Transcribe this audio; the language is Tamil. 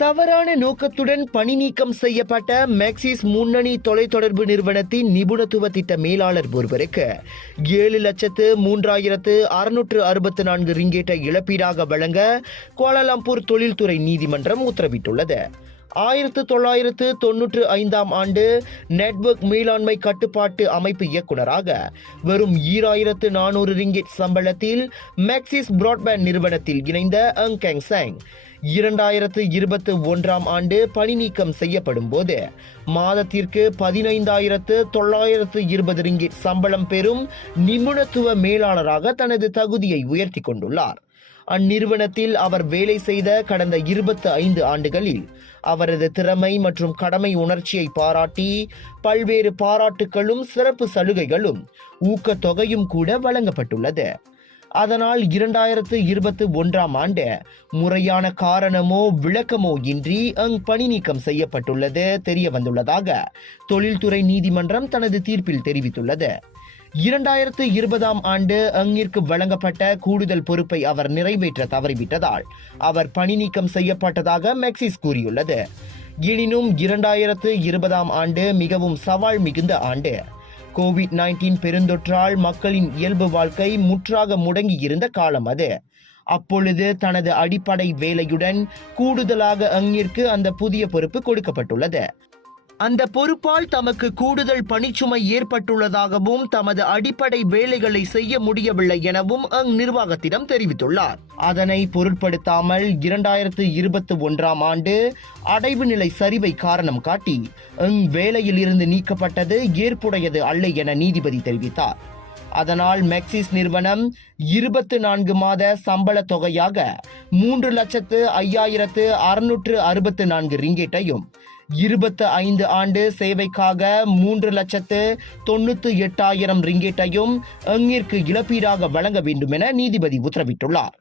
தவறான நோக்கத்துடன் பணி நீக்கம் செய்யப்பட்ட மேக்சிஸ் முன்னணி தொலைத்தொடர்பு நிறுவனத்தின் நிபுணத்துவ திட்ட மேலாளர் ஒருவருக்கு 7,03,664 ரிங்கேட்டை இழப்பீடாக வழங்க கோலாலம்பூர் தொழில்துறை நீதிமன்றம் உத்தரவிட்டுள்ளது. 1995 ஆண்டு நெட்வொர்க் மேலாண்மை கட்டுப்பாட்டு அமைப்பு இயக்குநராக வெறும் 2,400 ரிங்கெட் சம்பளத்தில் மேக்சிஸ் பிராட்பேண்ட் நிறுவனத்தில் இணைந்த அங் கேங் சாங் 2021 ஆண்டு பணி நீக்கம் செய்யப்படும் போது மாதத்திற்கு 15,920 ரிங்கெட் சம்பளம் பெறும் நிபுணத்துவ மேலாளராக தனது தகுதியை உயர்த்தி கொண்டுள்ளார். அந்நிறுவனத்தில் அவர் வேலை செய்த கடந்த 25 ஆண்டுகளில் அவரது திறமை மற்றும் கடமை உணர்ச்சியை பாராட்டி பல்வேறு பாராட்டுகளும் சிறப்பு சலுகைகளும் ஊக்கத்தொகையும் கூட வழங்கப்பட்டுள்ளது. அதனால் 2021 ஆண்டு முறையான காரணமோ விளக்கமோ இன்றி பணி நீக்கம் செய்யப்பட்டுள்ளது தெரிய வந்துள்ளதாக தொழில்துறை நீதிமன்றம் தனது தீர்ப்பில் தெரிவித்துள்ளது. 2020 ஆண்டு அங்கிற்கு வழங்கப்பட்ட கூடுதல் பொறுப்பை அவர் நிறைவேற்ற தவறிவிட்டதால் அவர் பணி நீக்கம் செய்யப்பட்டதாக மேக்சிஸ் கூறியுள்ளது. எனினும் 2020 ஆண்டு மிகவும் சவால் மிகுந்த ஆண்டு. COVID-19 பெருந்தொற்றால் மக்களின் இயல்பு வாழ்க்கை முற்றாக முடங்கியிருந்த காலம் அது. அப்பொழுது தனது அடிப்படை வேலையுடன் கூடுதலாக அங்கிற்கு அந்த புதிய பொறுப்பு கொடுக்கப்பட்டுள்ளது. அந்த பொறுப்பால் தமக்கு கூடுதல் பணிச்சுமை ஏற்பட்டுள்ளதாகவும் தமது அடிப்படை வேலைகளை செய்ய முடியவில்லை எனவும் நிர்வாகத்திடம் தெரிவித்துள்ளார். அதனை பொருட்படுத்தாமல் 2021 ஆண்டு அடைவு நிலை சரிவை காரணம் காட்டி வேலையில் இருந்து நீக்கப்பட்டது ஏற்புடையது அல்ல என நீதிபதி தெரிவித்தார். அதனால் மேக்சிஸ் நிறுவனம் 24 மாத சம்பள தொகையாக 3,05,664 ரிங்கேட்டையும் 25 ஆண்டு சேவைக்காக 3,98,000 ரிங்கேட்டையும் அங்கிற்கு இழப்பீடாக வழங்க வேண்டும் என நீதிபதி உத்தரவிட்டுள்ளார்.